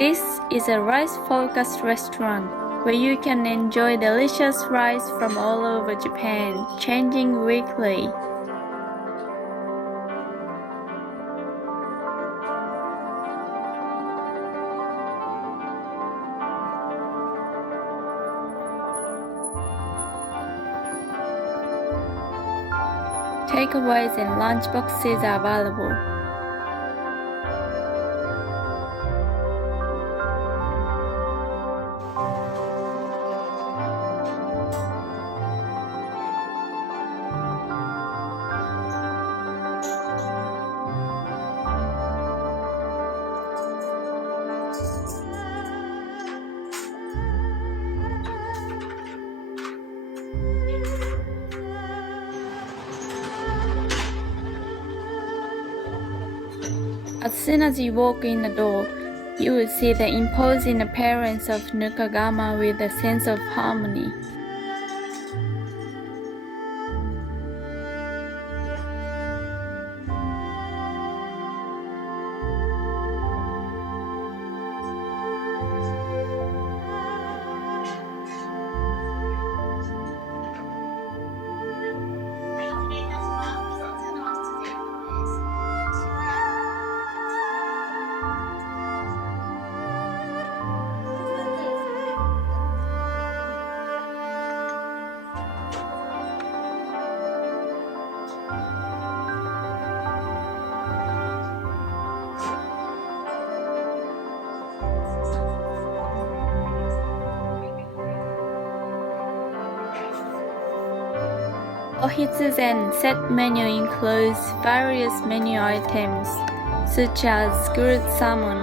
This is a rice-focused restaurant where you can enjoy delicious rice from all over Japan, changing weekly. Takeaways and lunch boxes are available. As soon as you walk in the door, you will see the imposing appearance of Nukagama with a sense of harmony. Ohitsuzen set menu includes various menu items such as grilled salmon,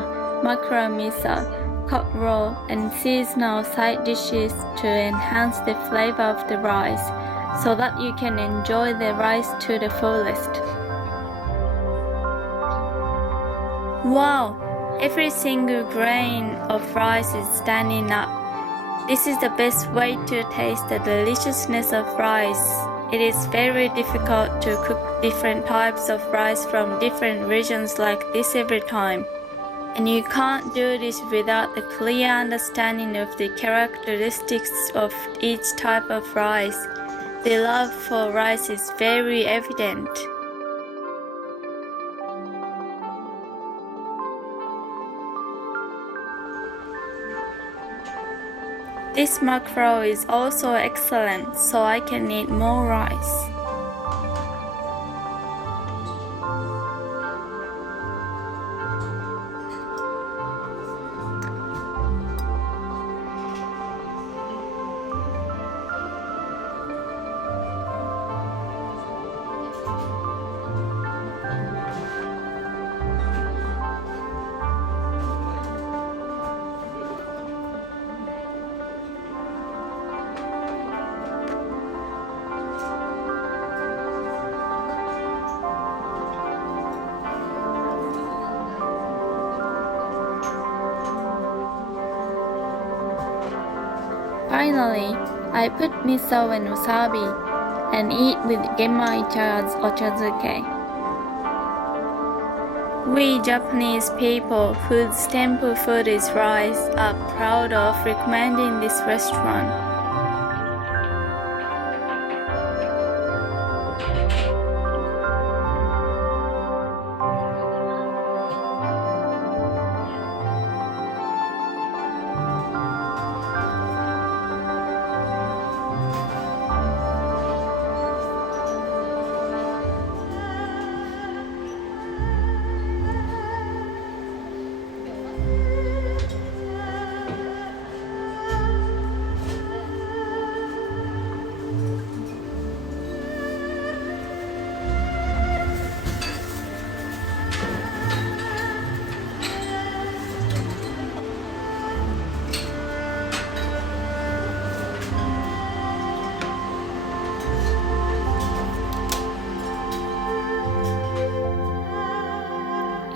mackerel miso, cod and seasonal side dishes to enhance the flavor of the rice so that you can enjoy the rice to the fullest. Wow! Every single grain of rice is standing up. This is the best way to taste the deliciousness of rice. It is very difficult to cook different types of rice from different regions like this every time. And you can't do this without a clear understanding of the characteristics of each type of rice. The love for rice is very evident. This mackerel is also excellent, so I can eat more rice. Finally, I put miso and wasabi and eat with genmaicha as ochazuke. We Japanese people whose staple food is rice are proud of recommending this restaurant.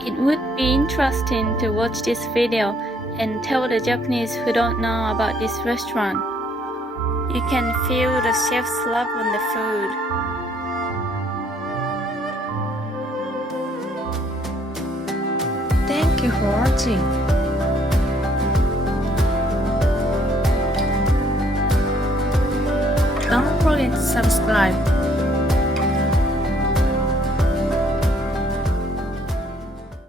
It would be interesting to watch this video and tell the Japanese who don't know about this restaurant. You can feel the chef's love on the food. Thank you for watching. forget to subscribe.